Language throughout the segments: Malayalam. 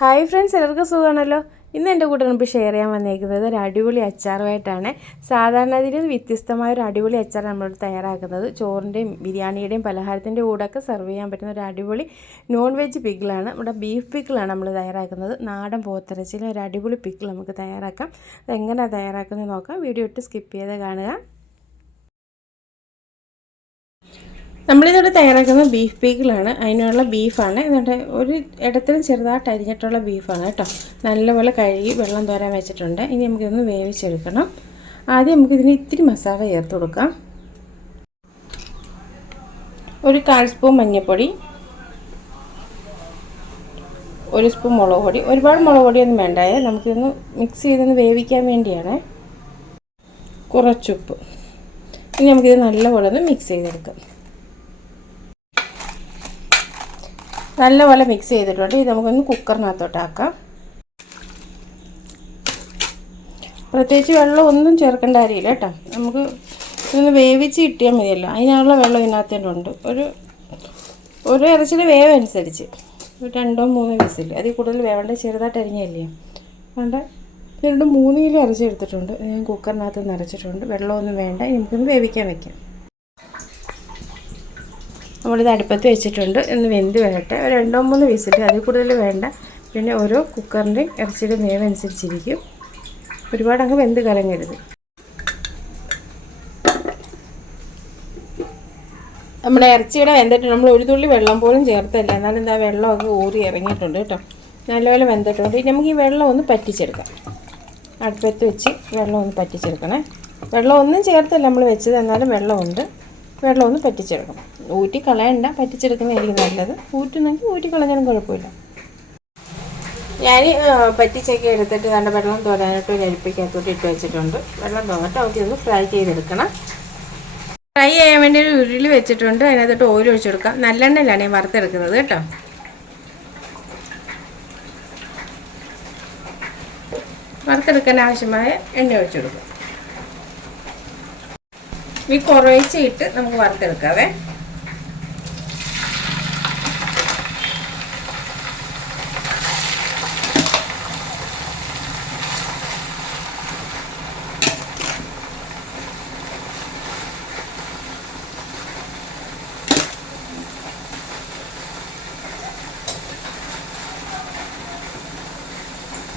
ഹായ് ഫ്രണ്ട്സ് എല്ലാവർക്കും സുഖമാണല്ലോ. ഇന്ന് എന്റെ കൂടെ ഇപ്പോൾ ഷെയർ ചെയ്യാൻ വന്നേക്കുന്നത് ഒരു അടിപൊളി അച്ചാറുമായിട്ടാണ്. സാധാരണ അതിൽ വ്യത്യസ്തമായ ഒരു അടിപൊളി അച്ചാർ നമ്മൾ തയ്യാറാക്കുന്നത്. ചോറിന്റെയും ബിരിയാണിയുടെയും പലഹാരത്തിന്റെ കൂടെയൊക്കെ സെർവ് ചെയ്യാൻ പറ്റുന്ന ഒരു അടിപൊളി നോൺ വെജ് പിക്കിളാണ് നമ്മുടെ ബീഫ് പിക്കിളാണ് നമ്മൾ തയ്യാറാക്കുന്നത്. നാടൻ പോത്തിറച്ചിയിലെ ഒരു അടിപൊളി പിക്കിൾ നമുക്ക് തയ്യാറാക്കാം. അതെങ്ങനെയാണ് തയ്യാറാക്കുന്നത് നോക്കാം. വീഡിയോ ഇട്ട് സ്കിപ്പ് ചെയ്ത് കാണുക. നമ്മളിതിവിടെ തയ്യാറാക്കുന്ന ബീഫ് പീക്കിളാണ് അതിനുള്ള ബീഫാണ് എന്നിട്ട് ഒരു ഇടത്തിലും ചെറുതായിട്ട് അരിഞ്ഞിട്ടുള്ള ബീഫാണ് കേട്ടോ. നല്ലപോലെ കഴുകി വെള്ളം തോരാൻ വെച്ചിട്ടുണ്ട്. ഇനി നമുക്കിതൊന്ന് വേവിച്ചെടുക്കണം. ആദ്യം നമുക്കിതിന് ഇത്തിരി മസാല ചേർത്ത് കൊടുക്കാം. ഒരു കാൽ സ്പൂൺ മഞ്ഞൾപ്പൊടി. ഒരു സ്പൂൺ മുളക് പൊടി. ഒരുപാട് മുളക് പൊടിയൊന്നും വേണ്ടായേ നമുക്കിതൊന്ന് മിക്സ് ചെയ്തൊന്ന് വേവിക്കാൻ വേണ്ടിയാണ്. കുറച്ചുപ്പ്. ഇനി നമുക്കിത് നല്ലപോലെ ഒന്ന് മിക്സ് ചെയ്തെടുക്കാം. നല്ലപോലെ മിക്സ് ചെയ്തിട്ടുണ്ട്. ഇത് നമുക്കൊന്ന് കുക്കറിനകത്തോട്ടാക്കാം. പ്രത്യേകിച്ച് വെള്ളം ഒന്നും ചേർക്കേണ്ട കാര്യമില്ല കേട്ടോ. നമുക്ക് ഇതൊന്ന് വേവിച്ച് കിട്ടിയാൽ മതിയല്ലോ. അതിനുള്ള വെള്ളം ഇതിനകത്തേണ്ടുണ്ട് ഒരു ഒരു ഇറച്ചിയുടെ വേവ് അനുസരിച്ച്. ഒരു രണ്ടോ മൂന്നോ വിസിൽ അതിൽ കൂടുതൽ വേവേണ്ട. ചെറുതായിട്ട് അരിഞ്ഞല്ലേ വേണ്ട. രണ്ട് മൂന്ന് കിലോ ഇറച്ചി എടുത്തിട്ടുണ്ട്. ഞാൻ കുക്കറിനകത്ത് നിറച്ചിട്ടുണ്ട്. വെള്ളമൊന്നും വേണ്ട. നമുക്കൊന്ന് വേവിക്കാൻ വെക്കാം. നമ്മളിത് അടുപ്പത്ത് വെച്ചിട്ടുണ്ട്. ഒന്ന് വെന്ത് വരട്ടെ. ഒരു രണ്ടോ മൂന്ന് വിസിറ്റ് അതിൽ കൂടുതൽ വേണ്ട. പിന്നെ ഓരോ കുക്കറിന്റെ ഇറച്ചിയുടെ നേവ് അനുസരിച്ചിരിക്കും. ഒരുപാട് അങ്ങ് വെന്ത് കലങ്ങരുത്. നമ്മുടെ ഇറച്ചിയുടെ വെന്തിട്ട് നമ്മൾ ഒരു തുള്ളി വെള്ളം പോലും ചേർത്തല്ല. എന്നാലും എന്താ വെള്ളമൊക്കെ ഊറി ഇറങ്ങിയിട്ടുണ്ട് കേട്ടോ. നല്ലപോലെ വെന്തിട്ടുണ്ട്. ഇനി നമുക്ക് ഈ വെള്ളം ഒന്ന് പറ്റിച്ചെടുക്കാം. അടുപ്പത്ത് വെച്ച് വെള്ളം ഒന്ന് പറ്റിച്ചെടുക്കണേ. വെള്ളം ഒന്നും ചേർത്തല്ല. നമ്മൾ വെച്ചത് എന്നാലും വെള്ളമുണ്ട്. വെള്ളം ഒന്ന് പറ്റിച്ചെടുക്കണം. ഊറ്റി കളയണ്ട പറ്റിച്ചെടുക്കുന്നതായിരിക്കും നല്ലത്. ഊറ്റുന്നെങ്കിൽ ഊറ്റി കളഞ്ഞാലും കുഴപ്പമില്ല. ഞാൻ പറ്റിച്ചൊക്കെ എടുത്തിട്ട് നല്ല വെള്ളം തോരാനായിട്ട് ഒരു അരിപ്പിക്കകത്തോട്ട് ഇട്ട് വെച്ചിട്ടുണ്ട്. വെള്ളം തോന്നിട്ട് അവർക്ക് ഒന്ന് ഫ്രൈ ചെയ്തെടുക്കണം. ഫ്രൈ ചെയ്യാൻ വേണ്ടി ഒരു ഉരുളി വെച്ചിട്ടുണ്ട്. അതിനകത്തോട്ട് ഓയിൽ ഒഴിച്ചെടുക്കാം നല്ലെണ്ണയിലാണ് ഞാൻ വറുത്തെടുക്കുന്നത് കേട്ടോ. വറുത്തെടുക്കാൻ ആവശ്യമായ എണ്ണ ഒഴിച്ചെടുക്കും ഈ കുറേശ്ശിട്ട് നമുക്ക് വറുത്തെടുക്കാവേ.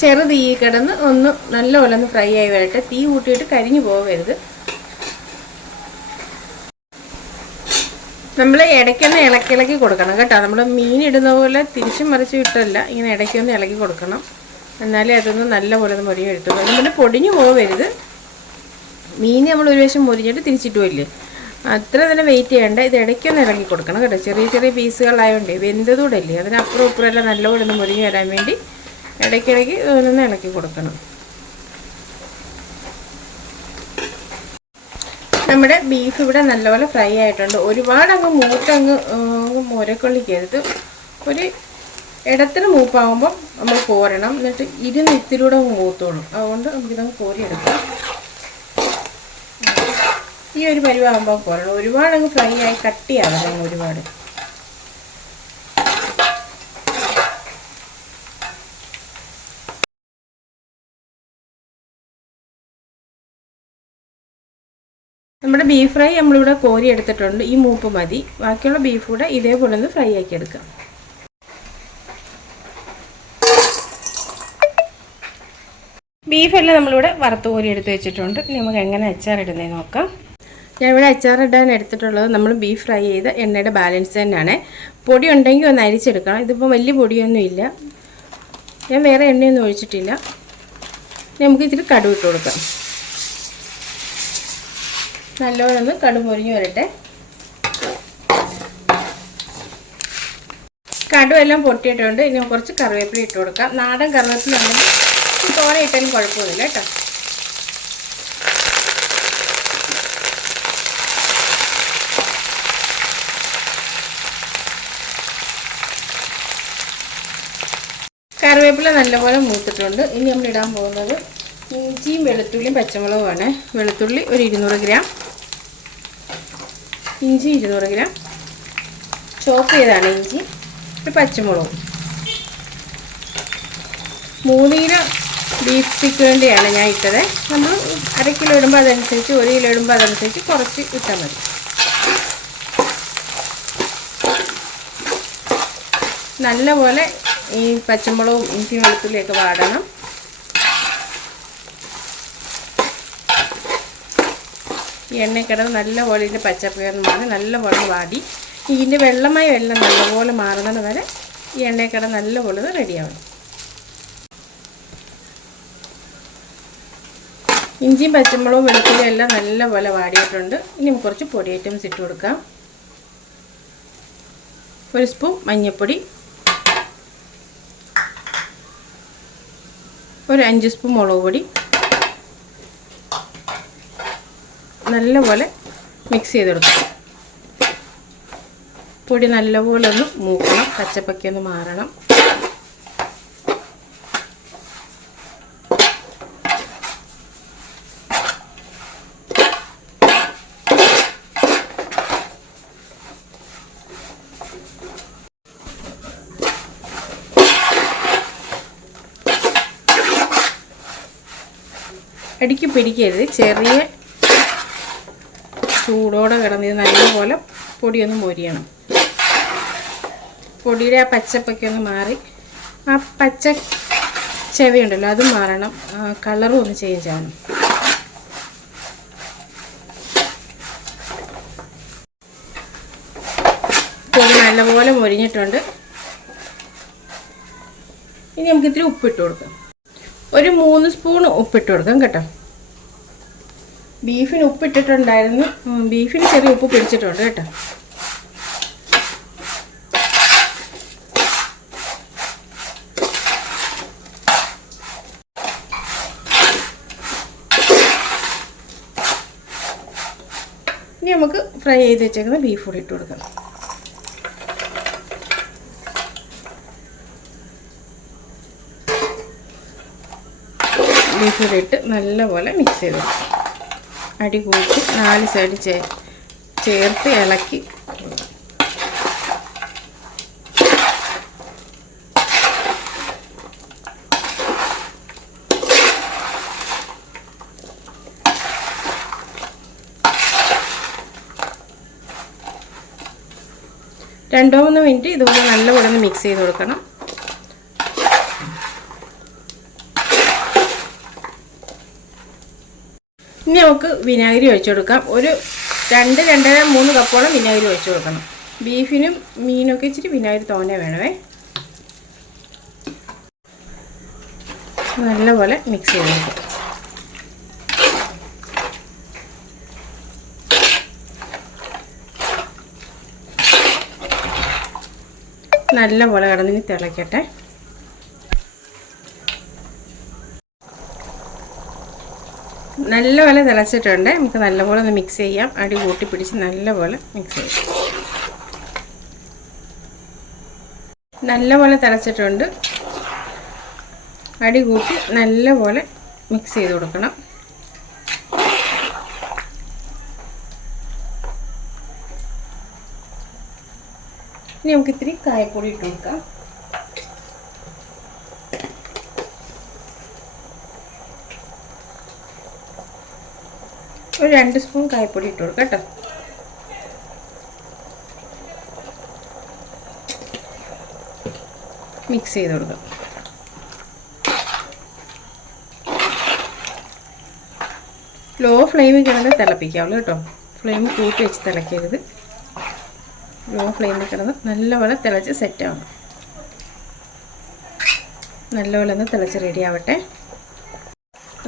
ചെറു തീ കിടന്ന് ഒന്ന് നല്ലപോലെ ഒന്ന് ഫ്രൈ ആയി വരട്ടെ. തീ കൂട്ടിയിട്ട് കരിഞ്ഞു പോകരുത് നമ്മൾ ഇടയ്ക്കൊന്ന് ഇളക്കി ഇളക്കി കൊടുക്കണം കേട്ടോ. നമ്മൾ മീൻ ഇടുന്ന പോലെ തിരിച്ചും മറിച്ച് ഇട്ടല്ല ഇങ്ങനെ ഇടയ്ക്കൊന്ന് ഇളക്കി കൊടുക്കണം. എന്നാലേ അതൊന്ന് നല്ല പോലെ ഒന്ന് മുരിഞ്ഞ് എടുത്തുള്ളൂ നമ്മുടെ പൊടിഞ്ഞു പോകരുത് മീൻ നമ്മൾ ഒരു വശം മുരിഞ്ഞിട്ട് തിരിച്ചിട്ടുമില്ലേ അത്ര തന്നെ വെയിറ്റ് ചെയ്യേണ്ട ഇത് ഇടയ്ക്കൊന്ന് ഇളക്കി കൊടുക്കണം കേട്ടോ. ചെറിയ ചെറിയ പീസുകളായതുകൊണ്ട് വെന്തതൂടെ അല്ലേ അതിനപ്പുറം ഇപ്പുറമെല്ലാം നല്ലപോലെ ഒന്ന് മുരിഞ്ഞ് വരാൻ വേണ്ടി ഇടയ്ക്കിടയ്ക്ക് ഒന്ന് ഇളക്കി കൊടുക്കണം. നമ്മുടെ ബീഫ് ഇവിടെ നല്ലപോലെ ഫ്രൈ ആയിട്ടുണ്ട്. ഒരുപാട് അങ്ങ് മൂത്തങ്ങ് മുരക്കൊള്ളിക്കരുത്. ഒരു ഇടത്തിന് മൂപ്പാകുമ്പം നമ്മൾ കോരണം. എന്നിട്ട് ഇരുന്ന് ഇത്തിരിയൂടെ മൂത്തോളും. അതുകൊണ്ട് നമുക്കിതങ്ങ് കോരിയെടുക്കാം. ഈ ഒരു പരിവാകുമ്പോൾ കോരണം. ഒരുപാട് അങ്ങ് ഫ്രൈ ആയി കട്ടിയാകണം ഒരുപാട്. നമ്മുടെ ബീഫ് ഫ്രൈ നമ്മളിവിടെ കോരി എടുത്തിട്ടുണ്ട് ഈ മൂപ്പ് മതി. ബാക്കിയുള്ള ബീഫ് കൂടെ ഇതേപോലെ ഒന്ന് ഫ്രൈ ആക്കി എടുക്കാം. ബീഫെല്ലാം നമ്മളിവിടെ വറുത്ത് കോരി എടുത്ത് വെച്ചിട്ടുണ്ട് നമുക്ക് എങ്ങനെ അച്ചാറിടുന്നതെന്ന് നോക്കാം. ഞാൻ ഇവിടെ അച്ചാറിടാൻ എടുത്തിട്ടുള്ളത് നമ്മൾ ബീഫ് ഫ്രൈ ചെയ്ത എണ്ണയുടെ ബാലൻസ് തന്നെയാണ്. പൊടി ഉണ്ടെങ്കിൽ ഒന്ന് അരിച്ചെടുക്കണം. ഇതിപ്പോൾ വലിയ പൊടിയൊന്നും ഇല്ല. ഞാൻ വേറെ എണ്ണയൊന്നും ഒഴിച്ചിട്ടില്ല. നമുക്ക് ഇതിൽ കടുവിട്ട് കൊടുക്കാം. നല്ലോണം കടു പൊരിഞ്ഞു വരട്ടെ. കടുവെല്ലാം പൊട്ടിയിട്ടുണ്ട്. ഇനി കുറച്ച് കറിവേപ്പില ഇട്ട് കൊടുക്കാം. നാടൻ കറിവേപ്പില ഉണ്ടെങ്കിൽ തോനെ ഇട്ടാലും കുഴപ്പമൊന്നുമില്ല കേട്ടോ. കറിവേപ്പില നല്ലപോലെ മൂത്തിട്ടുണ്ട്. ഇനി നമ്മൾ ഇടാൻ പോകുന്നത് ഇഞ്ചിയും വെളുത്തുള്ളിയും പച്ചമുളകുമാണ്. വെളുത്തുള്ളി ഒരു ഇരുന്നൂറ് ഗ്രാം. ഇഞ്ചി ഇരുന്നൂറ് ഗ്രാം. ചോപ്പ് ചെയ്താണ് ഇഞ്ചി. ഒരു പച്ചമുളകും. മൂന്ന് കിലോ ബീഫ് സ്റ്റിക്ക് വേണ്ടിയാണ് ഞാൻ ഇട്ടത്. നമ്മൾ അര കിലോ ഇടുമ്പോൾ അതനുസരിച്ച് ഒരു കിലോ ഇടുമ്പോൾ അതനുസരിച്ച് കുറച്ച് ഇട്ടാൽ മതി. നല്ലപോലെ ഈ പച്ചമുളകും ഇഞ്ചി വെളുത്തുള്ളിയൊക്കെ വാടണം. എണ്ണ കിടന്ന് നല്ലപോലെ ഇതിന്റെ പച്ചപ്പേർന്ന് മാറി നല്ലപോലെ വാടി. ഇതിന്റെ വെള്ളമയം എല്ലാം നല്ലപോലെ മാറുന്നത് വരെ ഈ എണ്ണ കിടന്ന് നല്ലപോലെ ഇത് റെഡിയാവണം. ഇഞ്ചിയും പച്ചമുളകും വെളുത്തുള്ളിയും എല്ലാം നല്ലപോലെ വാടിയിട്ടുണ്ട്. ഇനി കുറച്ച് പൊടി ഐറ്റംസ് ഇട്ട് കൊടുക്കാം. ഒരു സ്പൂൺ മഞ്ഞൾപ്പൊടി. ഒരു അഞ്ച് സ്പൂൺ മുളക് പൊടി. നല്ലപോലെ മിക്സ് ചെയ്തെടുക്കും പൊടി നല്ലപോലെ ഒന്ന് മൂക്കണം. പച്ചപ്പൊക്കെ ഒന്ന് മാറണം. അടിക്ക് പിടിക്കരുത്. ചെറിയ ചൂടോടെ കിടന്ന് നല്ലപോലെ പൊടിയൊന്ന് മൊരിയണം. പൊടിയുടെ ആ പച്ചപ്പൊക്കെ ഒന്ന് മാറി. ആ പച്ച ചെവയുണ്ടല്ലോ അതും മാറണം. കളറും ഒന്ന് ചേഞ്ച് ആവണം. പൊടി നല്ലപോലെ മൊരിഞ്ഞിട്ടുണ്ട്. ഇനി നമുക്ക് ഇത്തിരി ഉപ്പിട്ട് കൊടുക്കാം. ഒരു മൂന്ന് സ്പൂൺ ഉപ്പിട്ട് കൊടുക്കാം കേട്ടോ. ബീഫിന് ഉപ്പിട്ടിട്ടുണ്ടായിരുന്നു. ഇട്ടിട്ടുണ്ടായിരുന്നു ബീഫിന് ചെറിയ ഉപ്പ് പിടിച്ചിട്ടുണ്ട് കേട്ടോ. ഇനി നമുക്ക് ഫ്രൈ ചെയ്ത് വെച്ചേക്കുന്ന ബീഫ് കൂടി ഇട്ട് കൊടുക്കാം. ബീഫ് കൂടി ഇട്ട് നല്ലപോലെ മിക്സ് ചെയ്ത് കൊടുക്കാം. അടി കൂട്ടി നാല് സൈഡ് ചേ ചേർത്ത് ഇളക്കി. രണ്ടോ മൂന്നോ മിനിറ്റ് ഇതുപോലെ നല്ലപോലെ ഒന്ന് മിക്സ് ചെയ്ത് കൊടുക്കണം. ഇനി നമുക്ക് വിനാഗിരി ഒഴിച്ചു കൊടുക്കാം. ഒരു രണ്ട് രണ്ടര മൂന്ന് കപ്പോളം വിനാഗിരി ഒഴിച്ചു കൊടുക്കണം. ബീഫിനും മീനൊക്കെ ഇച്ചിരി വിനാഗിരി തോനെ വേണമേ. നല്ലപോലെ മിക്സ് ചെയ്ത് കൊടുക്കും. നല്ലപോലെ കിടന്നിനി തിളയ്ക്കട്ടെ നല്ലപോലെ തിളച്ചിട്ടുണ്ട്. നമുക്ക് നല്ലപോലെ ഒന്ന് മിക്സ് ചെയ്യാം. അടി കൂട്ടി പിടിച്ച് നല്ലപോലെ മിക്സ് ചെയ്യാം. നല്ലപോലെ തിളച്ചിട്ടുണ്ട്. അടി കൂട്ടി നല്ലപോലെ മിക്സ് ചെയ്ത് കൊടുക്കണം. ഇനി നമുക്ക് ഇത്തിരി കായപ്പൊടി ഇട്ട് കൊടുക്കാം. ഒരു രണ്ട് സ്പൂൺ കായപ്പൊടി ഇട്ട് കൊടുക്കാം കേട്ടോ. മിക്സ് ചെയ്ത് കൊടുക്കാം. ലോ ഫ്ലെയിമിൽ കിടന്ന് തിളപ്പിക്കാവുള്ളൂ കേട്ടോ. ഫ്ലെയിം കൂട്ടി വെച്ച് തിളക്കരുത്. ലോ ഫ്ലെയിമിൽ കിടന്ന് നല്ലപോലെ തിളച്ച് സെറ്റ് ആവണം. നല്ലപോലെ ഒന്ന് തിളച്ച് റെഡി ആവട്ടെ.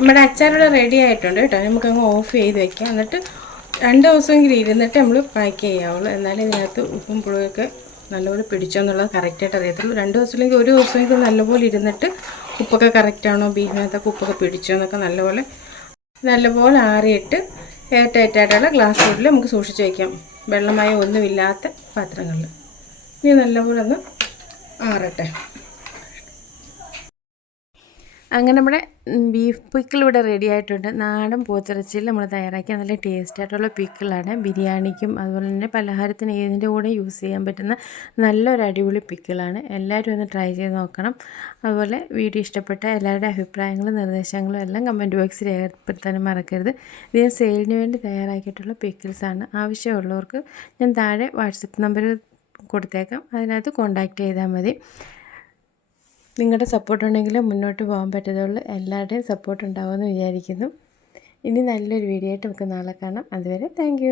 നമ്മുടെ അച്ചാറിവിടെ റെഡി ആയിട്ടുണ്ട് കേട്ടോ. നമുക്കങ്ങ് ഓഫ് ചെയ്ത് വെക്കാം. എന്നിട്ട് രണ്ട് ദിവസമെങ്കിലും ഇരുന്നിട്ട് നമ്മൾ പാക്ക് ചെയ്യാവുള്ളൂ. എന്നാലേ ഇതിനകത്ത് ഉപ്പും പുളിയൊക്കെ നല്ലപോലെ പിടിച്ചോ എന്നുള്ളത് കറക്റ്റായിട്ട് അറിയത്തുള്ളൂ. രണ്ട് ദിവസമില്ലെങ്കിൽ ഒരു ദിവസമെങ്കിലും നല്ലപോലെ ഇരുന്നിട്ട് ഉപ്പൊക്കെ കറക്റ്റാണോ ബീഫിനകത്തൊക്കെ ഉപ്പൊക്കെ പിടിച്ചോ എന്നൊക്കെ നല്ലപോലെ നല്ലപോലെ ആറിയിട്ട് എയർ ഗ്ലാസ് ബോട്ടിൽ നമുക്ക് സൂക്ഷിച്ച് വയ്ക്കാം വെള്ളമായ ഒന്നുമില്ലാത്ത പാത്രങ്ങളിൽ ഇനി നല്ലപോലെ ഒന്ന് ആറട്ടെ. അങ്ങനെ നമ്മുടെ ബീഫ് പിക്കിൾ ഇവിടെ റെഡി ആയിട്ടുണ്ട്. നാടൻ പോത്തിറച്ചിയിൽ നമ്മൾ തയ്യാറാക്കിയ നല്ല ടേസ്റ്റ് ആയിട്ടുള്ള പിക്കിളാണ്. ബിരിയാണിക്കും അതുപോലെ തന്നെ പലഹാരത്തിന് ഏതിന്റെ കൂടെ യൂസ് ചെയ്യാൻ പറ്റുന്ന നല്ലൊരു അടിപൊളി പിക്കിളാണ്. എല്ലാവരും ഒന്ന് ട്രൈ ചെയ്ത് നോക്കണം. അതുപോലെ വീഡിയോ ഇഷ്ടപ്പെട്ട എല്ലാവരുടെ അഭിപ്രായങ്ങളും നിർദ്ദേശങ്ങളും എല്ലാം കമന്റ് ബോക്സിൽ രേഖപ്പെടുത്താനും മറക്കരുത്. ഇത് സെയിലിന് വേണ്ടി തയ്യാറാക്കിയിട്ടുള്ള പിക്കിൾസാണ് ആവശ്യമുള്ളവർക്ക് ഞാൻ താഴെ വാട്സപ്പ് നമ്പർ കൊടുത്തേക്കാം. അതിനകത്ത് കോൺടാക്റ്റ് ചെയ്താൽ മതി. നിങ്ങളുടെ സപ്പോർട്ട് ഉണ്ടെങ്കിൽ മുന്നോട്ട് പോകാൻ പറ്റത്തുള്ളൂ എല്ലാവരുടെയും സപ്പോർട്ട് ഉണ്ടാവുമെന്ന് വിചാരിക്കുന്നു. ഇനി നല്ലൊരു വീഡിയോ ആയിട്ട് നമുക്ക് നാളെ കാണാം. അതുവരെ താങ്ക്